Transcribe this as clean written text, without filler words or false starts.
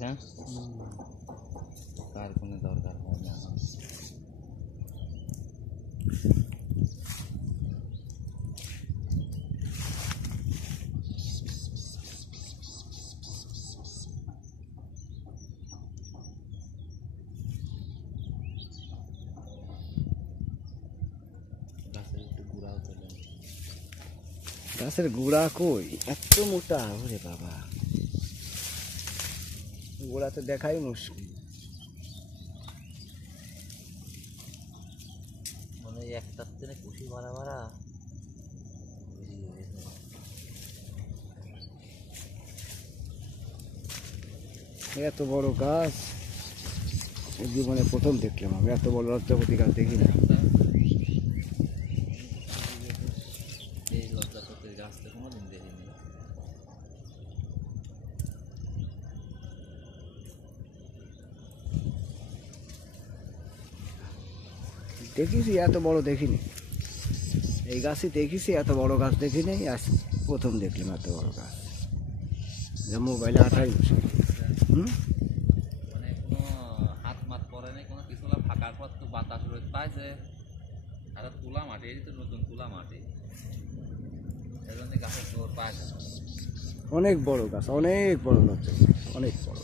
হ্যাঁ, কার কোনো দরকার হয় না। গাছের গোড়া কই এত মোটা? ওরে বাবা, গোড়া তো দেখাই মুশকিল। মানে একটার থেকে কুশি মারা মারা এত বড় গাছ জীবনে প্রথম দেখলাম আমি। এত বড় লজ্জাপতি গাছ দেখি না। এই লজ্জাপতির গাছটা কোনোদিন দেখিনি। দেখিছি এত বড় দেখিনি, এই গাছই দেখেছি, এত বড় গাছ দেখিনি। আজ প্রথম দেখলাম এত বড় গাছ, যা মোবাইলে আঠাই বছর। মানে কোনো হাত মাত পরে নেই, কোনো কিছু না, ফাঁকার পর তো বাতাস রোদ পাইছে, আর তুলা মাটি, এই তো নতুন তুলা মাটি, এই জন্য গাছের জোর পায়। অনেক বড় গাছ, অনেক বড় লজ্জা, অনেক বড়।